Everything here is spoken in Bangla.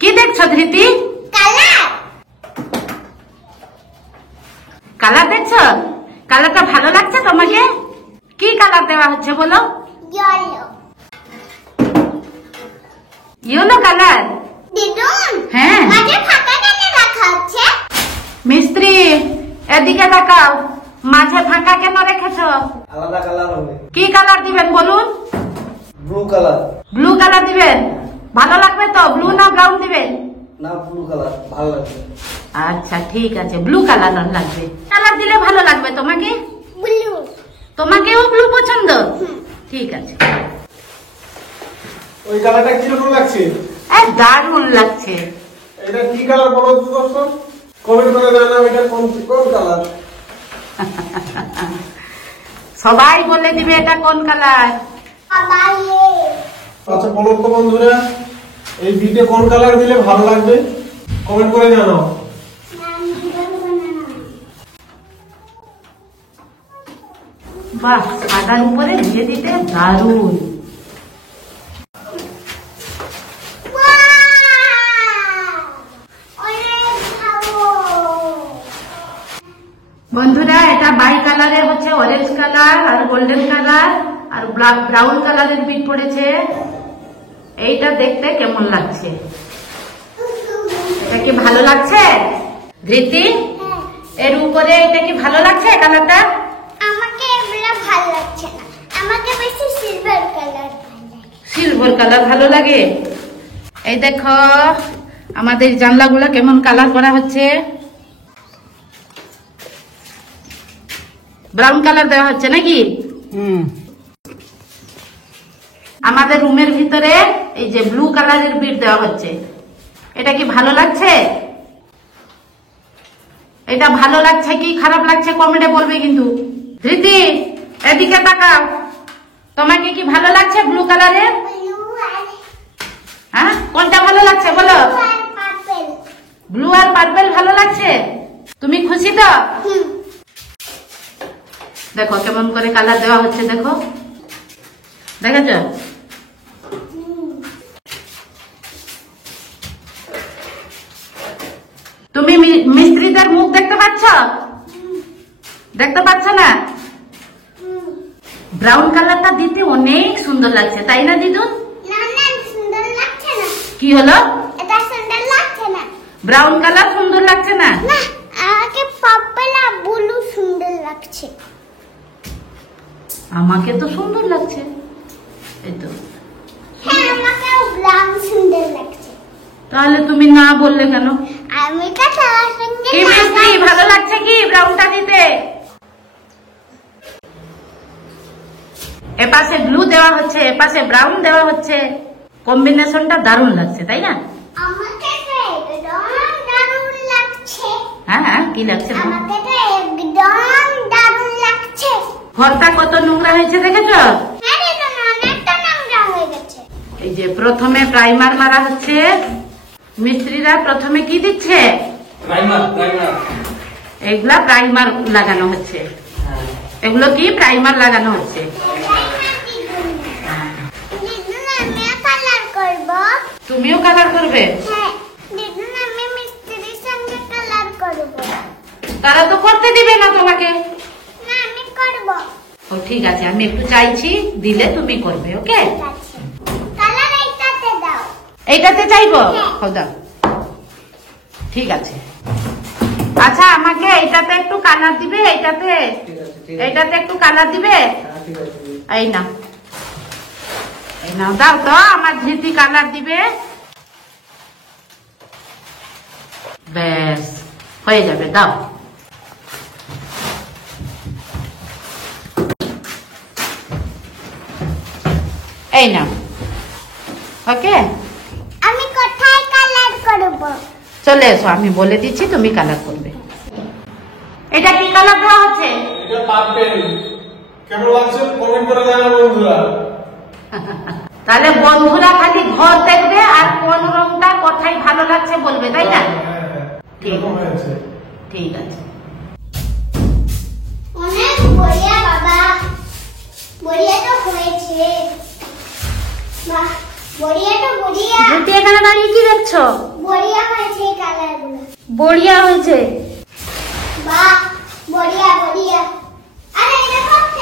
কি দেখছো ধৃতি? কালার দেখছো? কালারটা ভালো লাগছে তোমাকে? কি কালার দেওয়া হচ্ছে বলো? Yellow colour. হ্যাঁ মিস্ত্রি এদিকে তাকাও, মাঝে ফাঁকা কেন রেখেছো? আলাদা কালার হবে। কি কালার দিবেন বলুন? Blue colour. ব্লু কালার দিবেন? ভালো লাগবে তো? ব্লু না ব্রাউন দিবেন? না ব্লু কালার ভালো লাগবে। আচ্ছা ঠিক আছে, ব্লু কালার লাগবে। কালার দিলে ভালো লাগবে তোমাকে? ব্লু। তোমাকেও ব্লু পছন্দ? ঠিক আছে। ওই কালারটা কিরকম লাগছে? দারুণ লাগছে। এটা কি কালার বলো তো দর্শক? কমেন্ট করে জানাও এটা কোন কালার। সবাই বলে দিবে এটা কোন কালার। আচ্ছা বলো তো বন্ধুরা, এই ভিডিও কোন কালার দিলে ভালো লাগবে কমেন্ট করে জানাও। বাহ, সাদার উপরে দিয়ে দিতে দারুণ। বন্ধুরা এটা বাই কালারের হচ্ছে অরেঞ্জ কালার আর গোল্ডেন কালার আর ব্রাউন কালারের বিট পড়েছে। এইটা দেখতে কেমন লাগছে? এটা কি ভালো লাগছে ধৃতি? এর উপরে এটা কি ভালো লাগছে কালারটা? আমাকে এগুলো ভালো লাগছে না, আমাকে বেশি সিলভার কালার ভালো লাগে। সিলভার কালার ভালো লাগে? এই দেখো আমাদের জানলাগুলো কেমন কালার করা হচ্ছে। ব্রাউন কালার দেওয়া হচ্ছে নাকি? আমাদের রুমের ভিতরে এই যে ব্লু কালারের বিট দেওয়া হচ্ছে। এটা কি ভালো লাগছে? এটা ভালো লাগছে কি খারাপ লাগছে কমেন্টে বলবে কিন্তু। ধৃতি এদিকে তাকাও, তোমাকে কি ভালো লাগছে ব্লু কালারের? হ্যাঁ কোনটা ভালো লাগছে বলো? ব্লু আর পার্পল ভালো লাগছে? তুমি খুশি তো? দেখো কেমন করে কালার দেওয়া হচ্ছে, দেখো দেখেছ? তুমি মিস্ত্রিদের মুখ দেখতে পাচ্ছ? দেখতে পাচ্ছ না? ব্রাউন কালারটা দিতে অনেক সুন্দর লাগছে, তাই না দিদুন? সুন্দর লাগছে না। কি হলো? এটা সুন্দর লাগছে না। ব্রাউন কালার সুন্দর লাগছে না? না, আমাকে পার্পল আর ব্লু সুন্দর লাগছে। আমাকে তো সুন্দর লাগছে। এই তো। হ্যাঁ, আমাকে ব্রাউন সুন্দর লাগছে। তাহলে তুমি না বললে কেন? আমি তো সবার সঙ্গে কি মিস্ত্রি ভালো লাগছে কি ব্রাউনটা দিতে? এপাশে ব্লু দেওয়া হচ্ছে, এপাশে ব্রাউন দেওয়া হচ্ছে। কম্বিনেশনটা দারুণ লাগছে, তাই না? আমাকে তো একদম দারুণ লাগছে। হ্যাঁ কি লাগছে? আমাকে তো একদম দারুণ লাগছে। ঘরটা কত নোংরা হয়েছে দেখেছো? হ্যাঁ রে, তো অনেকটা নোংরা হয়ে গেছে। এই যে প্রথমে প্রাইমার মারা হচ্ছে। মিস্ত্রিরা প্রথমে কি দিচ্ছে? এগুলা প্রাইমার লাগানো হচ্ছে। এগুলো কি প্রাইমার লাগানো হচ্ছে? দিদুন আমিও কালার করব। তুমিও কালার করবে? হ্যাঁ দিদুন, আমি মিস্ত্রির সঙ্গে কালার করব। তারা তো করতে দিবে না তোমাকে। না, আমি করব। ও ঠিক আছে, আমি একটু চাইছি, দিলে তুমি করবে। ওকে, কালার এইটাতে দাও। এইটাতে চাইবো? দাও, ঠিক আছে। আচ্ছা আমাকে এইটাতে একটু কালার দিবে? এইটাতে এইটাতে একটু কালার দিবে? এই নাও, এই নাও, দাও তো। আমার ধৃতি কালার দিবে। ব্যাস হয়ে যাবে, দাও। এই নাও। ওকে, আমি কোথায় কালার করব? চলে এসো, আমি বলে দিচ্ছি, তুমি কালার করবে। এটা কি কালার দেওয়া হচ্ছে? এটা পার্পল। কেমন লাগছে কমেন্ট করে জানাও বন্ধুরা। তাহলে বন্ধুরা খালি ঘর দেখবে আর কোন রংটা কোথায় ভালো লাগছে বলবে, তাই না? ঠিক আছে, ঠিক আছে। অনেক বড়িয়া বাবা, বড়িয়া তো হয়েছে। বাহ, বড়িয়া তো বড়িয়া। বুটি এখানে দাঁড়িয়ে কি দেখছো? বড়িয়া হয়েছে এই কালারগুলো। বড়িয়া হয়েছে। বাহ, বড়িয়া বড়িয়া। আরে এটা কত?